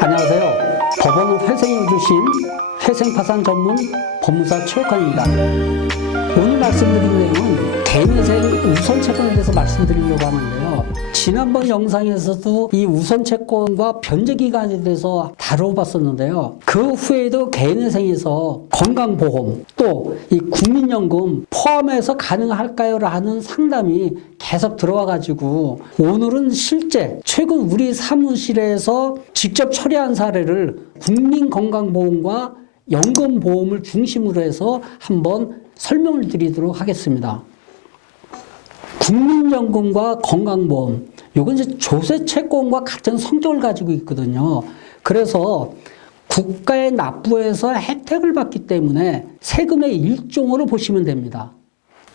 안녕하세요. 법원을 회생해 주신 회생파산 전문 법무사 최욱환입니다. 오늘 말씀드릴 내용은 개인회생 우선채권에 대해서 말씀드리려고 하는데요. 지난번 영상에서도 이 우선채권과 변제기간에 대해서 다뤄봤었는데요. 그 후에도 개인회생에서 건강보험 또 이 국민연금 포함해서 가능할까요? 라는 상담이 계속 들어와가지고 오늘은 실제 최근 우리 사무실에서 직접 처리한 사례를 국민건강보험과 연금보험을 중심으로 해서 한번 설명을 드리도록 하겠습니다. 국민연금과 건강보험, 이건 이제 조세채권과 같은 성격을 가지고 있거든요. 그래서 국가에 납부해서 혜택을 받기 때문에 세금의 일종으로 보시면 됩니다.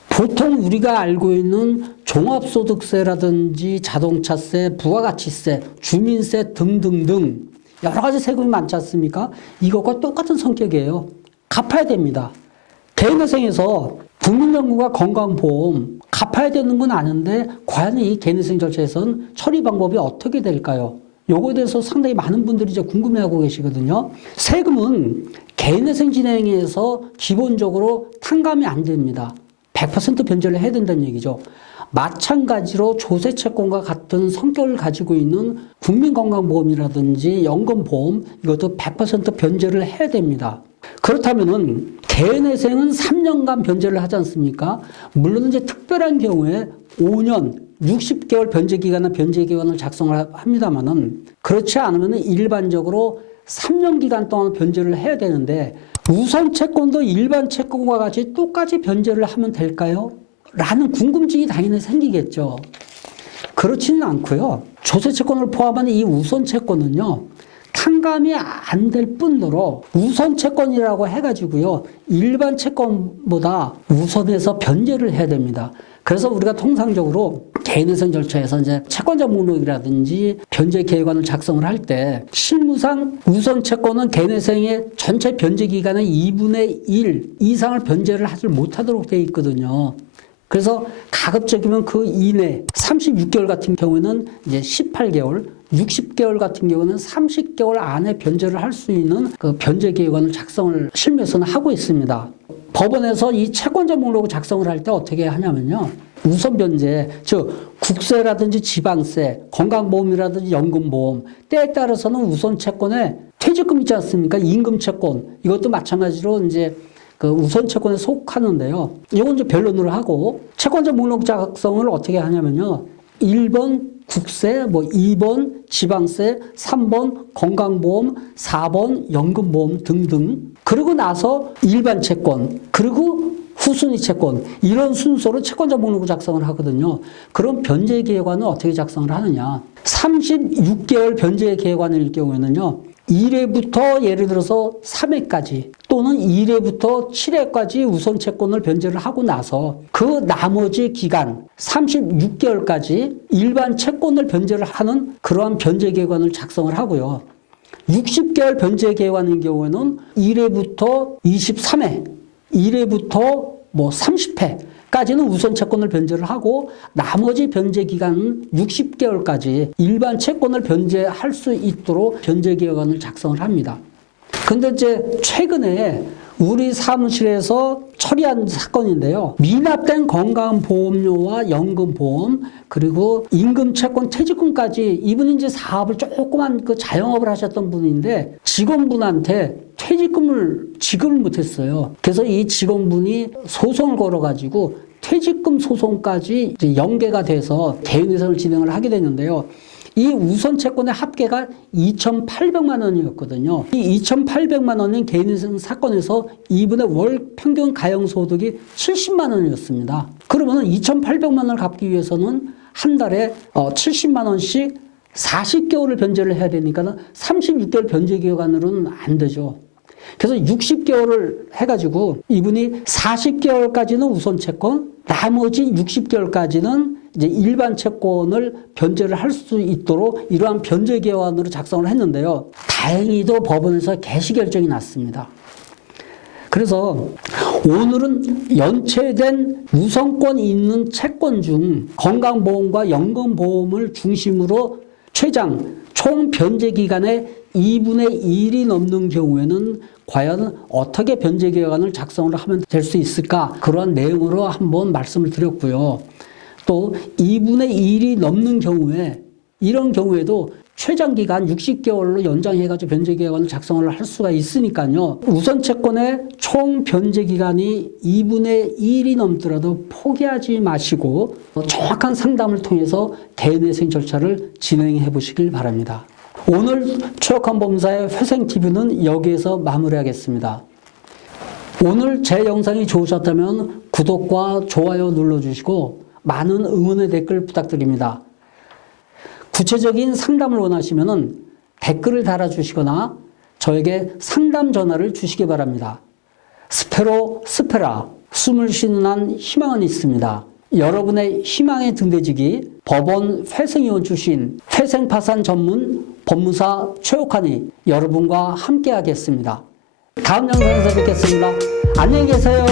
보통 우리가 알고 있는 종합소득세라든지 자동차세, 부가가치세, 주민세 등등등 여러 가지 세금이 많지 않습니까? 이것과 똑같은 성격이에요. 갚아야 됩니다. 개인회생에서 국민연금과 건강보험 갚아야 되는 건 아는데 과연 이 개인회생 절차에서는 처리 방법이 어떻게 될까요? 요거에 대해서 상당히 많은 분들이 이제 궁금해하고 계시거든요. 세금은 개인회생 진행에서 기본적으로 탕감이 안 됩니다. 100% 변제를 해야 된다는 얘기죠. 마찬가지로 조세채권과 같은 성격을 가지고 있는 국민건강보험이라든지 연금보험 이것도 100% 변제를 해야 됩니다. 그렇다면은 개인회생은 3년간 변제를 하지 않습니까? 물론 이제 특별한 경우에 5년, 60개월 변제기간은 변제기간을 작성을 합니다만은 그렇지 않으면 일반적으로 3년 기간 동안 변제를 해야 되는데 우선 채권도 일반 채권과 같이 똑같이 변제를 하면 될까요? 라는 궁금증이 당연히 생기겠죠. 그렇지는 않고요. 조세채권을 포함한 이 우선 채권은요. 탕감이 안 될 뿐더러 우선 채권이라고 해가지고요. 일반 채권보다 우선해서 변제를 해야 됩니다. 그래서 우리가 통상적으로 개인회생 절차에서 이제 채권자 목록이라든지 변제 계획안을 작성을 할 때 실무상 우선 채권은 개인회생의 전체 변제 기간의 2분의 1 이상을 변제를 하지 못하도록 되어 있거든요. 그래서 가급적이면 그 이내 36개월 같은 경우에는 이제 18개월, 60개월 같은 경우는 30개월 안에 변제를 할 수 있는 그 변제 계획안을 작성을 실무에서는 하고 있습니다. 법원에서 이 채권자 목록을 작성을 할 때 어떻게 하냐면요. 우선 변제, 즉 국세라든지 지방세, 건강보험이라든지 연금보험 때에 따라서는 우선 채권에 퇴직금 있지 않습니까? 임금 채권 이것도 마찬가지로 이제 그 우선 채권에 속하는데요. 이건 이제 변론을 하고 채권자 목록 작성을 어떻게 하냐면요. 1번 국세, 2번 지방세, 3번 건강보험, 4번 연금보험 등등. 그리고 나서 일반 채권, 그리고 후순위 채권 이런 순서로 채권자 목록을 작성을 하거든요. 그럼 변제 계획안은 어떻게 작성을 하느냐? 36개월 변제 계획안일 경우에는요. 1회부터 예를 들어서 3회까지 또는 1회부터 7회까지 우선 채권을 변제를 하고 나서 그 나머지 기간 36개월까지 일반 채권을 변제를 하는 그러한 변제 계획안을 작성을 하고요. 60개월 변제 계획안인 경우에는 1회부터 23회, 1회부터 30회까지는 우선 채권을 변제를 하고 나머지 변제 기간은 60개월까지 일반 채권을 변제할 수 있도록 변제 계획안을 작성을 합니다. 근데 이제 최근에 우리 사무실에서 처리한 사건인데요. 미납된 건강보험료와 연금보험 그리고 임금채권 퇴직금까지 이분이 이제 사업을 조그만 그 자영업을 하셨던 분인데 직원분한테 퇴직금을 지급을 못했어요. 그래서 이 직원분이 소송을 걸어가지고 퇴직금 소송까지 이제 연계가 돼서 개인회생을 진행을 하게 됐는데요. 이 우선 채권의 합계가 2,800만 원이었거든요. 이 2,800만 원인 개인회생 사건에서 이분의 월 평균 가용소득이 70만 원이었습니다. 그러면 2,800만 원을 갚기 위해서는 한 달에 70만 원씩 40개월을 변제를 해야 되니까 36개월 변제 기간으로는 안 되죠. 그래서 60개월을 해가지고 이분이 40개월까지는 우선 채권, 나머지 60개월까지는 이제 일반 채권을 변제를 할 수 있도록 이러한 변제 계획안으로 작성을 했는데요. 다행히도 법원에서 개시 결정이 났습니다. 그래서 오늘은 연체된 우선권이 있는 채권 중 건강보험과 연금보험을 중심으로 최장 총 변제 기간의 2분의 1이 넘는 경우에는 과연 어떻게 변제 계획안을 작성을 하면 될 수 있을까? 그러한 내용으로 한번 말씀을 드렸고요. 또 2분의 1이 넘는 경우에 이런 경우에도 최장 기간 60개월로 연장해가지고 변제 계획안을 작성을 할 수가 있으니까요. 우선 채권의 총 변제 기간이 2분의 1이 넘더라도 포기하지 마시고 정확한 상담을 통해서 대내생 절차를 진행해 보시길 바랍니다. 오늘 최욱한 법무사의 회생TV는 여기에서 마무리하겠습니다. 오늘 제 영상이 좋으셨다면 구독과 좋아요 눌러주시고 많은 응원의 댓글 부탁드립니다. 구체적인 상담을 원하시면 댓글을 달아주시거나 저에게 상담 전화를 주시기 바랍니다. 스페로 스페라, 숨을 쉬는 한 희망은 있습니다. 여러분의 희망의 등대지기 법원 회생위원 출신 회생파산 전문 법무사 최욱한이 여러분과 함께 하겠습니다. 다음 영상에서 뵙겠습니다. 안녕히 계세요.